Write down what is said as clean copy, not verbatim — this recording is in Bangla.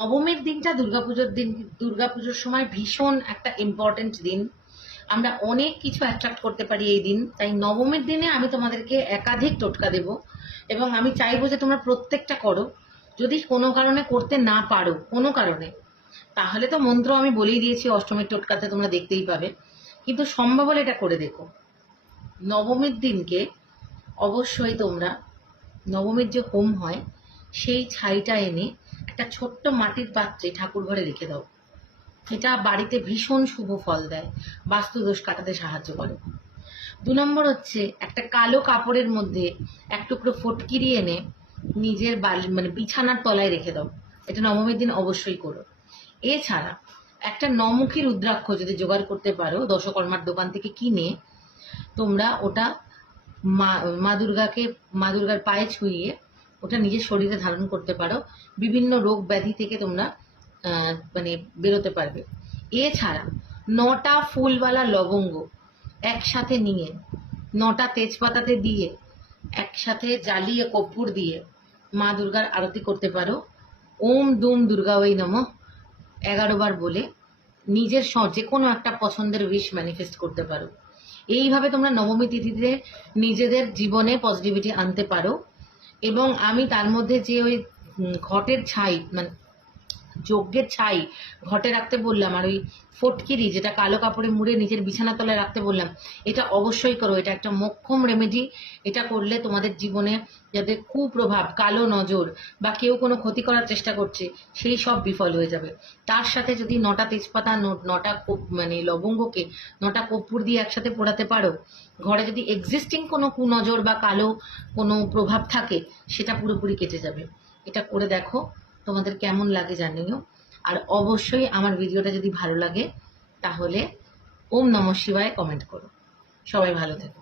নবমীর দিনটা দুর্গাপুজোর সময় ভীষণ একটা ইম্পর্টেন্ট দিন। আমরা অনেক কিছু অ্যাট্রাক্ট করতে পারি এই দিন। তাই নবমীর দিনে আমি তোমাদেরকে একাধিক টোটকা দেব এবং আমি চাইবো যে তোমরা প্রত্যেকটা করো। যদি কোনো কারণে করতে না পারো, কোনো কারণে, তাহলে তো মন্ত্র আমি বলেই দিয়েছি অষ্টমীর টোটকাতে, তোমরা দেখতেই পাবে। কিন্তু সম্ভব হলে এটা করে দেখো। নবমীর দিনকে অবশ্যই তোমরা, নবমীর যে হোম হয় সেই ছাইটা এনে একটা ছোট্ট মাটির পাত্রে ঠাকুর ঘরে রেখে দাও। এটা বাড়িতে ভীষণ শুভ ফল দেয়, বাস্তুদোষ কাটাতে সাহায্য করে। 2 নম্বর হচ্ছে, একটা কালো কাপড়ের মধ্যে এক টুকরো ফটকিরি এনে নিজের বিছানার তলায় রেখে দাও। এটা নবমীর দিন অবশ্যই করো। এছাড়া একটা নমুখী রুদ্রাক্ষ যদি জোগাড় করতে পারো দশকর্মার দোকান থেকে কিনে, তোমরা ওটা মা দুর্গার পায়ে ছুঁয়ে ওটা নিজের শরীরে ধারণ করতে পারো। বিভিন্ন রোগ ব্যাধি থেকে তোমরা বেরোতে পারবে। এছাড়া 9টা ফুলওয়ালা লবঙ্গ একসাথে নিয়ে 9টা তেজপাতাতে দিয়ে একসাথে জ্বালিয়ে কর্পূর দিয়ে মা দুর্গার আরতি করতে পারো। ওম দুম দুর্গা ওই নমঃ 11 বার বলে নিজের যে কোনো একটা পছন্দের উইশ ম্যানিফেস্ট করতে পারো। এইভাবে তোমরা নবমী তিথিতে নিজেদের জীবনে পজিটিভিটি আনতে পারো। এবং আমি তার মধ্যে যে ওই ঘটের ছাই, যজ্ঞের ছাই ঘটে রাখতে বললাম, আর ওই ফটকিরি যেটা কালো কাপড়ে মুড়ে নিজের বিছানা তলায় রাখতে বললাম, এটা অবশ্যই করো। এটা একটা মোক্ষম রেমেডি। এটা করলে তোমাদের জীবনে যাদের কুপ্রভাব, কালো নজর বা কেউ কোনো ক্ষতি করার চেষ্টা করছে, সেই সব বিফল হয়ে যাবে। তার সাথে যদি 9টা তেজপাতা, 9টা লবঙ্গকে 9টা কর্পূর দিয়ে একসাথে পোড়াতে পারো, ঘরে যদি এক্সিস্টিং কোনো কুনজর বা কালো কোনো প্রভাব থাকে সেটা পুরোপুরি কেটে যাবে। এটা করে দেখো, তোমাদের কেমন লাগে জানিও। আর অবশ্যই আমার ভিডিওটা যদি ভালো লাগে তাহলে ওম নমঃ শিবায় কমেন্ট করো। সবাই ভালো থেকো।